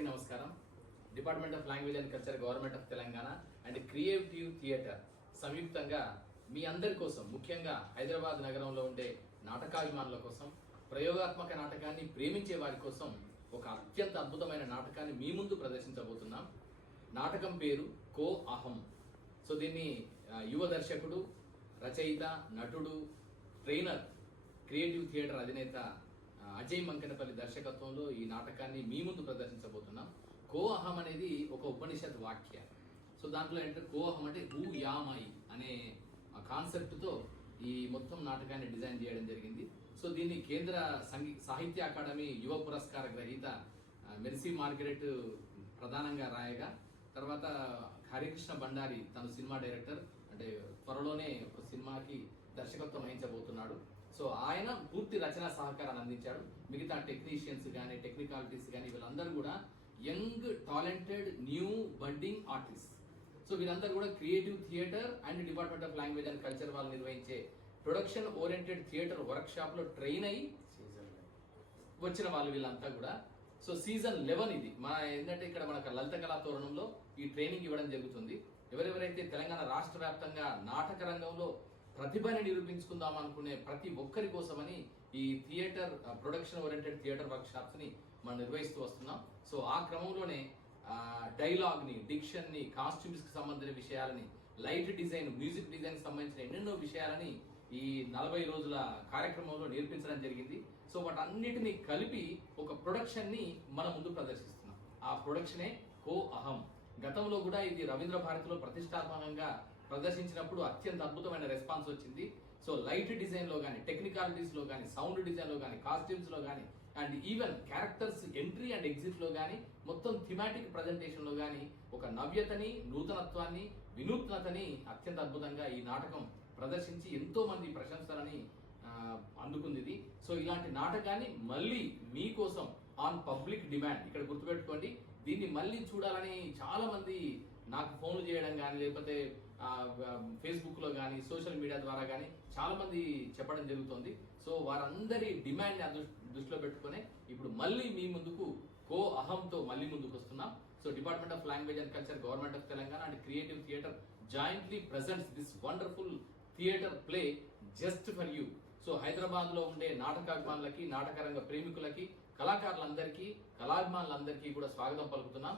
అందరికీ నమస్కారం. Department of language and culture, government of Telangana and creative theatre సంయుక్తంగా మీ అందరి కోసం, ముఖ్యంగా హైదరాబాద్ నగరంలో ఉండే నాటకాభిమానుల కోసం, ప్రయోగాత్మక నాటకాన్ని ప్రేమించే వారి కోసం ఒక అత్యంత అద్భుతమైన నాటకాన్ని మీ ముందు ప్రదర్శించబోతున్నాం. నాటకం పేరు కో అహం. సో దీన్ని యువ దర్శకుడు, రచయిత, నటుడు, ట్రైనర్, క్రియేటివ్ థియేటర్ అధినేత అజయ్ మంకెనపల్లి దర్శకత్వంలో ఈ నాటకాన్ని మీ ముందు ప్రదర్శించబోతున్నాం. కో అహం అనేది ఒక ఉపనిషత్ వాక్య. సో దాంట్లో ఏంటంటే కో అహం అంటే హూ యామై అనే కాన్సెప్ట్తో ఈ మొత్తం నాటకాన్ని డిజైన్ చేయడం జరిగింది. సో దీన్ని కేంద్ర సాహిత్య అకాడమీ యువ పురస్కార గ్రహీత మెర్సీ మార్గరెట్ ప్రధానంగా రాయగా, తర్వాత హరికృష్ణ బండారి తను సినిమా డైరెక్టర్, అంటే త్వరలోనే ఒక సినిమాకి దర్శకత్వం వహించబోతున్నాడు. సో ఆయన పూర్తి రచనా సహకారాన్ని అందించాడు. మిగతా టెక్నీషియన్స్ కానీ, టెక్నికాలిటీస్ కానీ వీళ్ళందరూ కూడా young, talented, new budding artist. So వీళ్ళందరూ కూడా creative theatre and department of language and culture వాళ్ళు నిర్వహించే production oriented theatre work shop లో ట్రైన్ అయ్యి వచ్చిన వాళ్ళు వీళ్ళంతా కూడా. సో సీజన్ 11 ఇది మన ఏంటంటే ఇక్కడ మనకు లలిత కళా తోరణంలో ఈ ట్రైనింగ్ ఇవ్వడం జరుగుతుంది. ఎవరెవరైతే తెలంగాణ రాష్ట్ర వ్యాప్తంగా నాటక రంగంలో ప్రతిభని నిరూపించుకుందాం అనుకునే ప్రతి ఒక్కరి కోసమని ఈ theatre production oriented theatre work shops ని మనం నిర్వహిస్తూ వస్తున్నాం. సో ఆ క్రమంలోనే డైలాగ్ ని, డిక్షన్ ని, కాస్ట్యూమ్స్ కి సంబంధించిన విషయాలని, లైట్ డిజైన్, మ్యూజిక్ డిజైన్ కి సంబంధించిన ఎన్నెన్నో విషయాలని ఈ 40 రోజుల కార్యక్రమంలో నేర్పించడం జరిగింది. సో వాటన్నిటిని కలిపి ఒక ప్రొడక్షన్ ని మన ముందు ప్రదర్శిస్తున్నాం. ఆ ప్రొడక్షనే కో అహం. గతంలో కూడా ఇది రవీంద్ర భారతిలో ప్రతిష్టాత్మకంగా ప్రదర్శించినప్పుడు అత్యంత అద్భుతమైన రెస్పాన్స్ వచ్చింది. సో లైట్ డిజైన్ లో కానీ, టెక్నికాలిటీస్ లో కానీ, సౌండ్ డిజైన్ లో కానీ, కాస్ట్యూమ్స్ లో కానీ, and even characters entry and exit లో కానీ, మొత్తం థిమాటిక్ ప్రజెంటేషన్ లో కానీ ఒక నవ్యతని, నూతనత్వాన్ని, వినూత్నతని అత్యంత అద్భుతంగా ఈ నాటకం ప్రదర్శించి ఎంతో మంది ప్రశంసలని అందుకుంది. సో ఇలాంటి నాటకాన్ని మళ్ళీ మీకోసం ఆన్ పబ్లిక్ డిమాండ్, ఇక్కడ గుర్తుపెట్టుకోండి, దీన్ని మళ్ళీ చూడాలని చాలా మంది నాకు ఫోన్లు చేయడం కానీ, లేకపోతే ఫేస్బుక్ లో కానీ, సోషల్ మీడియా ద్వారా కానీ చాలా మంది చెప్పడం జరుగుతుంది. సో వారందరి డిమాండ్ ని దృష్టిలో పెట్టుకుని ఇప్పుడు మళ్ళీ మీ ముందుకు కో అహంతో మళ్ళీ ముందుకు వస్తున్నాం. So department of language and culture, government of Telangana and creative theatre jointly presents this wonderful theatre play just for you. So Hyderabad లో ఉండే నాటకాభిమానులకి, నాటకరంగ ప్రేమికులకి, కళాకారులందరికీ, కళాభిమానులందరికీ కూడా స్వాగతం పలుకుతున్నాం.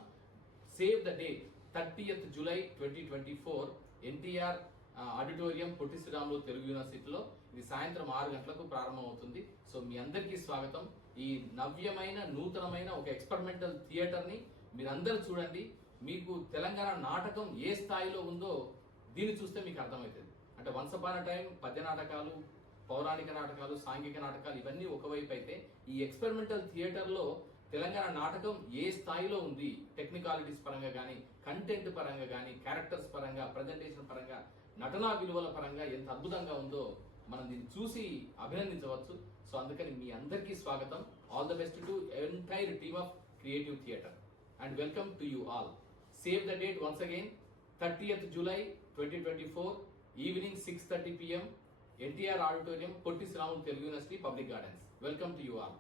Save the date 30th July 2024 NTR auditorium, Potti Sriramulu Telugu యూనివర్సిటీలో. ఇది సాయంత్రం 6 గంటలకు ప్రారంభం అవుతుంది. సో మీ అందరికీ స్వాగతం. ఈ నవ్యమైన, నూతనమైన ఒక ఎక్స్పెరిమెంటల్ థియేటర్ ని మీరందరూ చూడండి. మీకు తెలంగాణ నాటకం ఏ స్థాయిలో ఉందో దీన్ని చూస్తే మీకు అర్థమవుతుంది. అంటే వన్స్ అపాన్ అ టైం పద్య నాటకాలు, పౌరాణిక నాటకాలు, సాంఘిక నాటకాలు ఇవన్నీ ఒకవైపు అయితే, ఈ ఎక్స్పెరిమెంటల్ థియేటర్ లో తెలంగాణ నాటకం ఏ స్థాయిలో ఉంది, టెక్నికాలిటీస్ పరంగా కానీ, కంటెంట్ పరంగా కానీ, క్యారెక్టర్స్ పరంగా, ప్రజెంటేషన్ పరంగా, నటనా విలువల పరంగా ఎంత అద్భుతంగా ఉందో మనం దీన్ని చూసి అభినందించవచ్చు. సో అందుకని మీ అందరికీ స్వాగతం. All the best to entire team of creative theatre and welcome to you all. Save the date once again, 30th July 2024 evening 6:30 PM NTR auditorium, Potti Sriramulu Telugu university, public gardens. Welcome to you all.